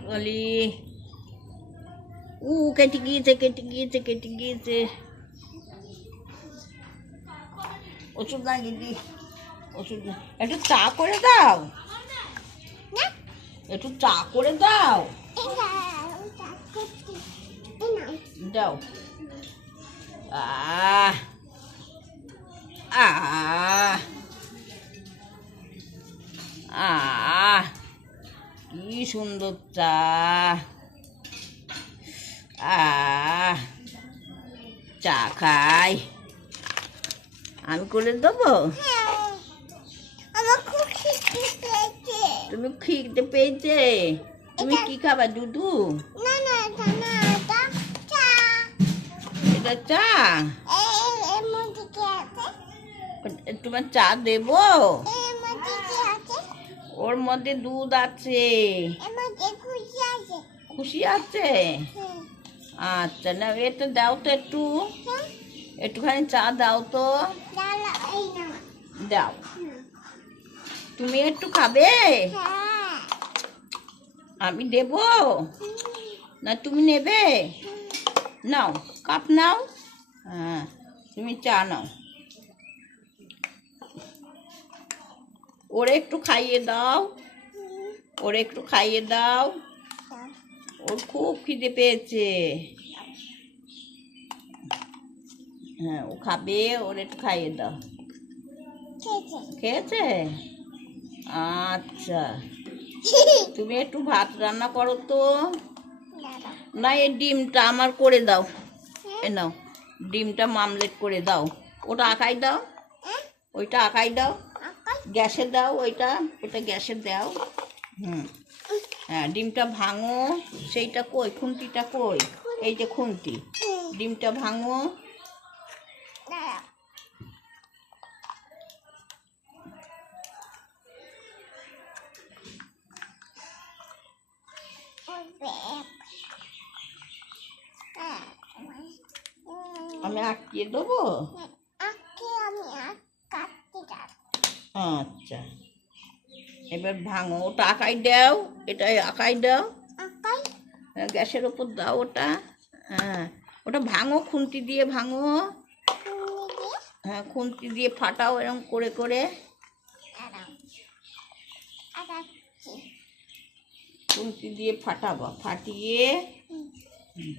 কলি কেটে গিয়েছে কেটে গিয়েছে কেটে গিয়েছে। ওষুধ লাগিয়ে দি, ওষুধ একটু চা করে দাও, একটু চা করে দাও। দাও। আহ আহ আহ কি সুন্দর চা। চা খাই, আমি করে দেবো। তুমি খিদে পেয়েছে, তুমি কি খাবা? দুধু? এটা চা? তোমার চা দেবো? ওর মধ্যে দুধ আছে। খুশি আছে? আচ্ছা, না এটা দাও তো, একটু একটুখানি চা দাও তো। দাও। তুমি একটু খাবে? আমি দেব না, তুমি নেবে? নাও, কাপ নাও। হ্যাঁ, তুমি চা নাও। ওরে একটু খাইয়ে দাও, ওরে একটু খাইয়ে দাও। ওর খুব খিদে পেয়েছে। হ্যাঁ, ও খাবে, ওর একটু খাইয়ে দাও। খেয়েছে? আচ্ছা, তুমি একটু ভাত রান্না করো তো। না, এই ডিমটা আমার করে দাও। এ নাও, ডিমটা মামলেট করে দাও। ওটা আঁকাই দাও, ওইটা আঁকাই দাও। গ্যাসে দাও ওইটা, ওটা গ্যাসে দাও। হ্যাঁ, ডিমটা ভাঙো। সেইটা কই? খুন্তিটা কই? এই যে খুন্তি। ডিমটা ভাঙো। আমি আটকিয়ে দেবো। আচ্ছা, এবার ভাঙো। ওটা আঁকাই দাও, এটা আঁকাই দাও। গ্যাসের ওপর দাও ওটা। হ্যাঁ, ওটা ভাঙো, খুন্তি দিয়ে ভাঙো। হ্যাঁ, খুন্তি দিয়ে ফাটাও এরকম করে করে। খুন্তি দিয়ে ফাটাবো, ফাটিয়ে